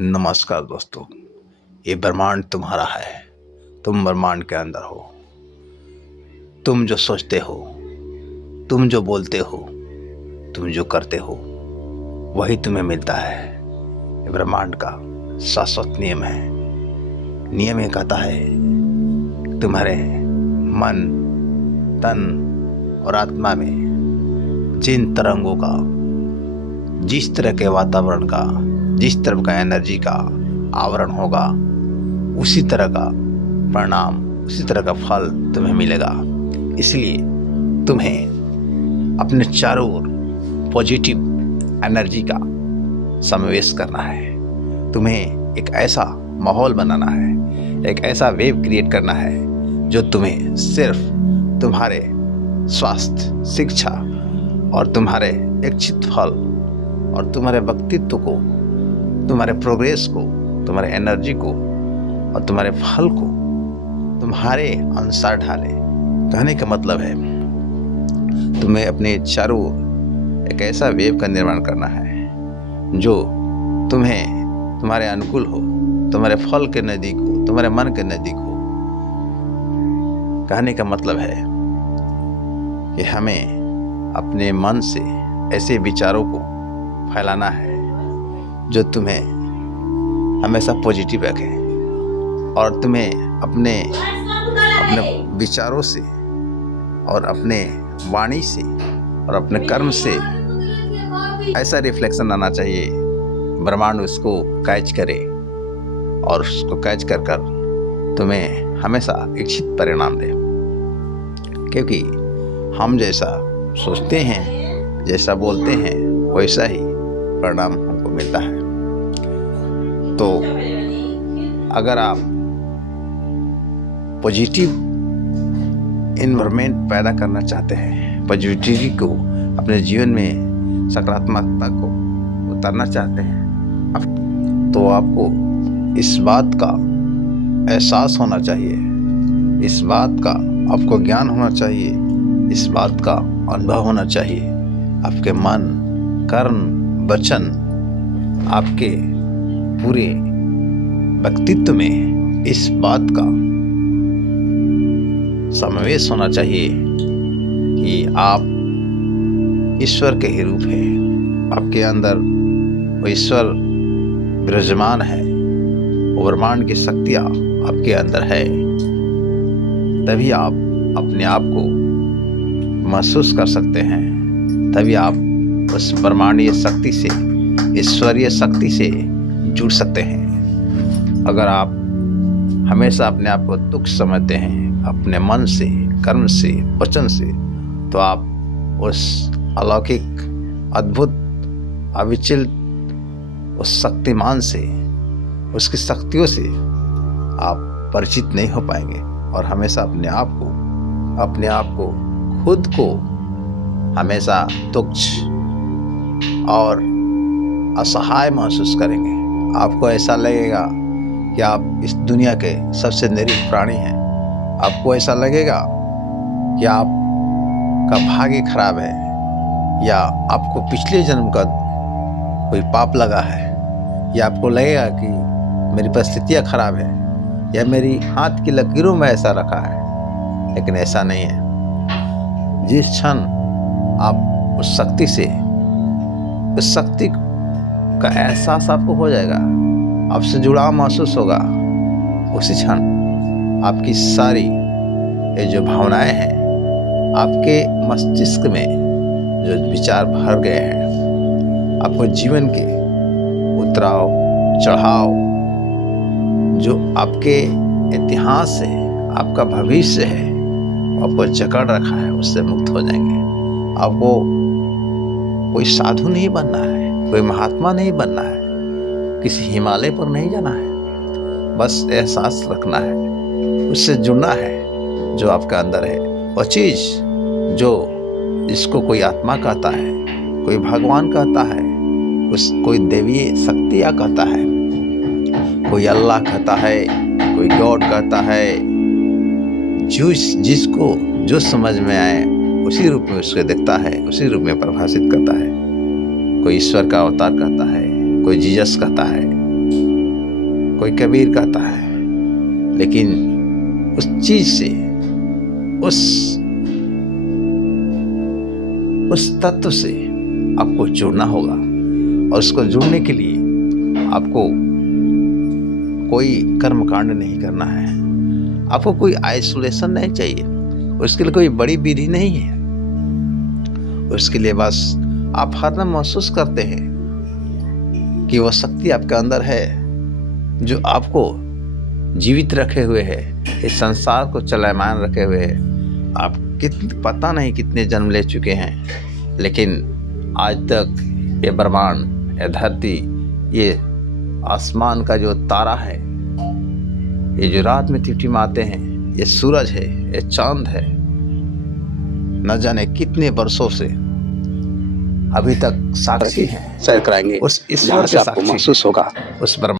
नमस्कार दोस्तों। ये ब्रह्मांड तुम्हारा है। तुम ब्रह्मांड के अंदर हो। तुम जो सोचते हो, तुम जो बोलते हो, तुम जो करते हो, वही तुम्हें मिलता है। ये ब्रह्मांड का शाश्वत नियम है। नियम ये कहता है तुम्हारे मन, तन और आत्मा में जिन तरंगों का, जिस तरह के वातावरण का, जिस तरह का एनर्जी का आवरण होगा, उसी तरह का परिणाम, उसी तरह का फल तुम्हें मिलेगा। इसलिए तुम्हें अपने चारों ओर पॉजिटिव एनर्जी का समावेश करना है। तुम्हें एक ऐसा माहौल बनाना है, एक ऐसा वेव क्रिएट करना है जो तुम्हें सिर्फ तुम्हारे स्वास्थ्य, शिक्षा और तुम्हारे इच्छित फल और तुम्हारे व्यक्तित्व को, तुम्हारे प्रोग्रेस को, तुम्हारे एनर्जी को और तुम्हारे फल को तुम्हारे अनुसार ढाले। कहने का मतलब है तुम्हें अपने चारों ओर एक ऐसा वेव का निर्माण करना है जो तुम्हें तुम्हारे अनुकूल हो, तुम्हारे फल के नज़दीक हो, तुम्हारे मन के नज़दीक हो। कहने का मतलब है कि हमें अपने मन से ऐसे विचारों को फैलाना है जो तुम्हें हमेशा पॉजिटिव रखे और तुम्हें अपने विचारों से और अपने वाणी से और अपने कर्म से ऐसा रिफ्लेक्शन आना चाहिए, ब्रह्मांड उसको कैच करे और उसको कैच कर तुम्हें हमेशा इच्छित परिणाम दे। क्योंकि हम जैसा सोचते हैं, जैसा बोलते हैं, वैसा ही परिणाम हमको मिलता है। तो अगर आप पॉजिटिव एनवायरनमेंट पैदा करना चाहते हैं, पॉजिटिविटी को अपने जीवन में, सकारात्मकता को उतारना चाहते हैं, तो आपको इस बात का एहसास होना चाहिए, इस बात का आपको ज्ञान होना चाहिए, इस बात का अनुभव होना चाहिए। आपके मन, कर्म, वचन, आपके पूरे व्यक्तित्व में इस बात का समावेश होना चाहिए कि आप ईश्वर के ही रूप हैं। आपके अंदर वो ईश्वर विराजमान है, वो ब्रह्मांड की शक्तियाँ आपके अंदर है। तभी आप अपने आप को महसूस कर सकते हैं, तभी आप उस ब्रह्मांडीय शक्ति से, ईश्वरीय शक्ति से जुड़ सकते हैं। अगर आप हमेशा अपने आप को तुच्छ समझते हैं अपने मन से, कर्म से, वचन से, तो आप उस अलौकिक, अद्भुत, अविचलित उस शक्तिमान से, उसकी शक्तियों से आप परिचित नहीं हो पाएंगे और हमेशा अपने आप को खुद को हमेशा तुच्छ और असहाय महसूस करेंगे। आपको ऐसा लगेगा कि आप इस दुनिया के सबसे निरीह प्राणी हैं। आपको ऐसा लगेगा कि आपका भाग्य खराब है, या आपको पिछले जन्म का कोई पाप लगा है, या आपको लगेगा कि मेरी परिस्थितियाँ खराब है, या मेरी हाथ की लकीरों में ऐसा रखा है। लेकिन ऐसा नहीं है। जिस क्षण आप उस शक्ति से, उस शक्ति का एहसास आपको हो जाएगा, आपसे जुड़ाव महसूस होगा, उसी क्षण आपकी सारी ये जो भावनाएं हैं, आपके मस्तिष्क में जो विचार भर गए हैं, आपको जीवन के उतराव चढ़ाव, जो आपके इतिहास है, आपका भविष्य है, आपको जकड़ रखा है, उससे मुक्त हो जाएंगे। आपको कोई साधु नहीं बनना है, कोई महात्मा नहीं बनना है, किसी हिमालय पर नहीं जाना है। बस एहसास रखना है, उससे जुड़ना है जो आपका अंदर है। वो चीज़ जो जिसको कोई आत्मा कहता है, कोई भगवान कहता है, कोई देवी शक्तियाँ कहता है, कोई अल्लाह कहता है, कोई गॉड कहता है, जिसको जो समझ में आए उसी रूप में उसको देखता है, उसी रूप में परिभाषित करता है। कोई ईश्वर का अवतार कहता है, कोई जीसस कहता है, कोई कबीर कहता है, लेकिन उस चीज से, उस तत्व से आपको जुड़ना होगा। और उसको जुड़ने के लिए आपको कोई कर्मकांड नहीं करना है, आपको कोई आइसोलेशन नहीं चाहिए, उसके लिए कोई बड़ी विधि नहीं है। उसके लिए बस आप हरदम महसूस करते हैं कि वह शक्ति आपके अंदर है जो आपको जीवित रखे हुए है, इस संसार को चलायमान रखे हुए है। आप पता नहीं कितने जन्म ले चुके हैं, लेकिन आज तक ये ब्रह्मांड, ये धरती, ये आसमान का जो तारा है, ये जो रात में टिमटिमाते हैं, ये सूरज है, ये चांद है, न जाने कितने वर्षों से अभी तक साक्षी हैं। शेयर कराएंगे उस ईश्वर जहाँ के से आपको साक्षी महसूस होगा उस ब्रह्मांड